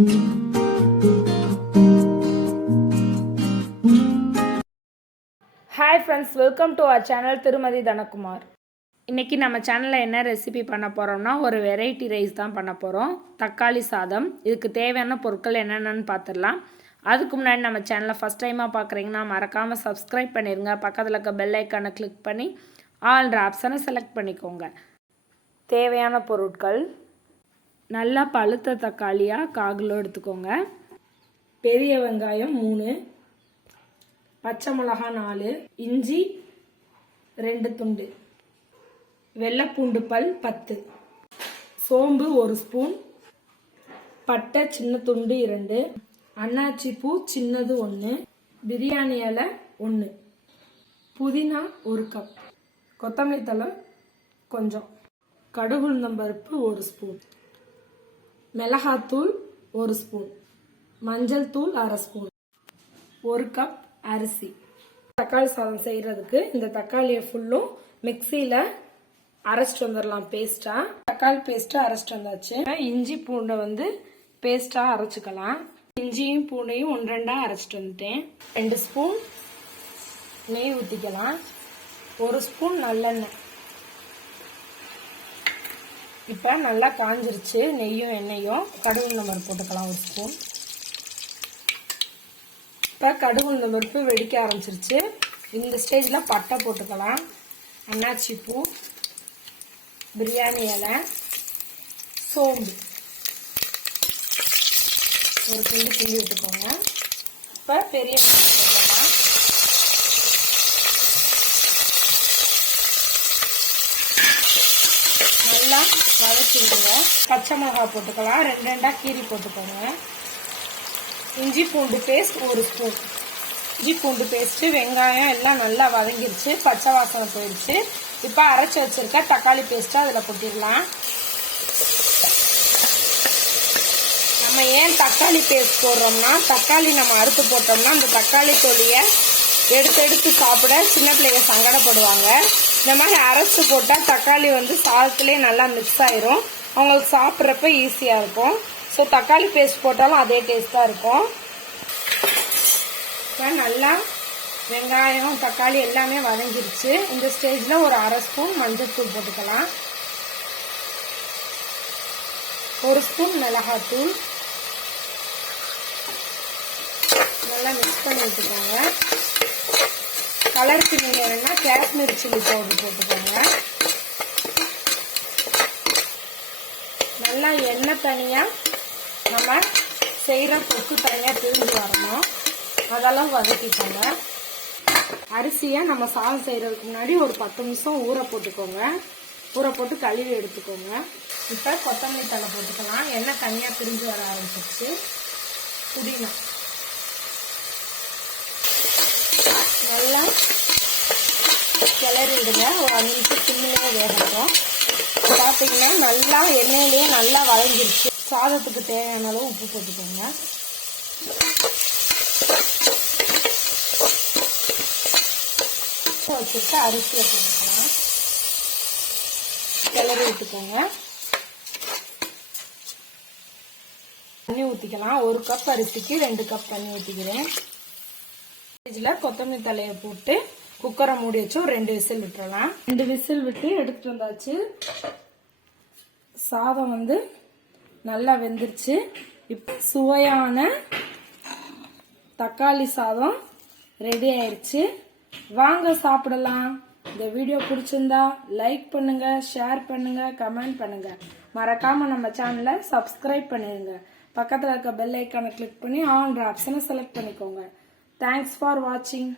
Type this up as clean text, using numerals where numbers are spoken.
Hi friends, welcome to our channel திருமதி தனகுமார். இன்றைக்கி நம்ம சேனலில் என்ன ரெசிபி பண்ண போகிறோம்னா ஒரு வெரைட்டி ரைஸ் தான் பண்ண போகிறோம். தக்காளி சாதம். இதுக்கு தேவையான பொருட்கள் என்னென்னு பார்த்துடலாம். அதுக்கு முன்னாடி நம்ம சேனலை ஃபஸ்ட் டைமாக பார்க்குறீங்கன்னா மறக்காமல் சப்ஸ்கிரைப் பண்ணிடுங்க. பக்கத்தில் இருக்க பெல் ஐக்கானை கிளிக் பண்ணி ஆல்ன்ற ஆப்ஷனை செலக்ட் பண்ணிக்கோங்க. தேவையான பொருட்கள்: நல்லா பழுத்த தக்காளியாக 1/4 கிலோ எடுத்துக்கோங்க. பெரிய வெங்காயம் 3, பச்சை மிளகாய் 4, இஞ்சி 2 துண்டு, வெள்ளைப்பூண்டு பல் 10, சோம்பு 1 ஸ்பூன், பட்டை சின்ன துண்டு 2, அன்னாச்சி பூ சின்னது 1, பிரியாணி இலை 1, புதினா 1 கப், கொத்தமல்லி தழை கொஞ்சம், கடுகு உளுந்தம்பருப்பு 1 ஸ்பூன், மிளகாத்தூள் 1 ஸ்பூன், மஞ்சள் தூள் 1/2 ஸ்பூன், 1 கப் அரிசி. தக்காளி சாதம் செய்யறதுக்கு இந்த தக்காளியை ஃபுல்லும் மிக்சியில அரைச்சிட்டு வந்துடலாம் பேஸ்டா. தக்காளி பேஸ்ட் அரைச்சிட்டு வந்தாச்சு. இஞ்சி பூண்டை பேஸ்டா அரைச்சிக்கலாம். இஞ்சியும் பூண்டையும் 1-2 அரைச்சிட்டு வந்துட்டேன். 2 ஸ்பூன் நெய் ஊற்றிக்கலாம். 1 ஸ்பூன் நல்லெண்ணெய். இப்போ நல்லா காஞ்சிருச்சு நெய்யும் எண்ணெயும். கடுகு உளுந்தம்பருப்பு போட்டுக்கலாம் 1 ஸ்பூன். இப்போ கடுகு உளுந்தம்பருப்பு வெடிக்க ஆரம்பிச்சிருச்சு. இந்த ஸ்டேஜில் பட்டை போட்டுக்கலாம், அன்னாச்சி பூ, பிரியாணி இலை, சோம்பு ஒரு கிண்டி விட்டுக்கோங்க. இப்போ பெரிய வெங்காயம் போட்டுக்கலாம். நல்லா வதக்கி விடுங்க. பச்சை மிளகாய் போட்டுக்கலாம். 2 கீரி போட்டுக்கோங்க. இஞ்சி பூண்டு பேஸ்ட் 1 ஸ்பூன். இஞ்சி பூண்டு பேஸ்ட் வெங்காயம் எல்லாம் நல்லா வதங்கிருச்சு, பச்சை வாசனை போயிடுச்சு. இப்போ அரைச்சி வச்சிருக்க தக்காளி பேஸ்ட்டை அதில் கொட்டிடலாம். நம்ம ஏன் தக்காளி பேஸ்ட் போடுறோம்னா, தக்காளி நம்ம அறுத்து போட்டோம்னா அந்த தக்காளி தொலியை எடுத்து சாப்பிட சின்ன பிள்ளைங்க சங்கடப்படுவாங்க. இந்த மாதிரி அரைச்சி போட்டால் தக்காளி சாதத்துலேயே நல்லா மிக்ஸ் ஆயிரும். அவங்களுக்கு சாப்பிட்றப்ப ஈஸியாக இருக்கும். ஸோ தக்காளி பேஸ்ட் போட்டாலும் அதே டேஸ்ட்டாக இருக்கும். இப்போ நல்லா வெங்காயம் தக்காளி எல்லாமே வதங்கிருச்சு. இந்த ஸ்டேஜில் ஒரு 1/2 ஸ்பூன் மஞ்சள் தூள் போட்டுக்கலாம். 1 ஸ்பூன் மிளகாத்தூள். நல்லா மிக்ஸ் பண்ணி வச்சுக்கோங்க. கலருக்கு நீங்கள் வேணா காஷ்மீரி சில்லி பவுடர் போட்டுக்கோங்க. நல்லா எண்ணெய் தனியாக நம்ம செய்கிற தொக்கு தனியாக பிரிஞ்சு வரணும். அதெல்லாம் வதக்கிக்கோங்க. அரிசியை நம்ம சாதம் செய்கிறதுக்கு முன்னாடி ஒரு 10 நிமிஷம் ஊற போட்டுக்கோங்க. ஊற போட்டு கழுவி எடுத்துக்கோங்க. இப்போ கொத்தமல்லி தழை போட்டுக்கலாம். எண்ணெய் தனியாக பிரிஞ்சு வர ஆரம்பிச்சிருச்சு. புதினா நல்லா கிளறி விடுங்க. ஒரு 5 நிமிஷம் சிம்மிலேயே வேகட்டும். பார்த்தீங்கன்னா நல்லா எண்ணெயிலேயே நல்லா வதங்கிருச்சு. சாதத்துக்கு தேவையான அளவு உப்பு போட்டுக்கோங்க. வச்சுட்டு அரிசியை போட்டுக்கலாம். கிளறி விட்டுக்கோங்க. தண்ணி ஊற்றிக்கலாம். 1 கப் அரிசிக்கு 2 கப் தண்ணி ஊற்றிக்கிறேன். இதில் கொத்தமல்லி தலையை போட்டு குக்கரை மூடி வச்சு ஒரு 2 விசில் விட்டுறலாம். 2 விசில் விட்டு எடுத்துட்டு வந்தாச்சு. சாதம் நல்லா வெந்துருச்சு. இப்போ சுவையான தக்காளி சாதம் ரெடி ஆயிடுச்சு. வாங்க சாப்பிடலாம். இந்த வீடியோ பிடிச்சிருந்தா லைக் பண்ணுங்க, ஷேர் பண்ணுங்க, கமெண்ட் பண்ணுங்க. மறக்காம நம்ம சேனலை சப்ஸ்கிரைப் பண்ணிடுங்க. பக்கத்தில் இருக்க பெல் ஐக்கானை கிளிக் பண்ணி ஆல்ன்ற ஆப்ஷனை செலக்ட் பண்ணிக்கோங்க. தேங்க்ஸ் ஃபார் வாட்சிங்.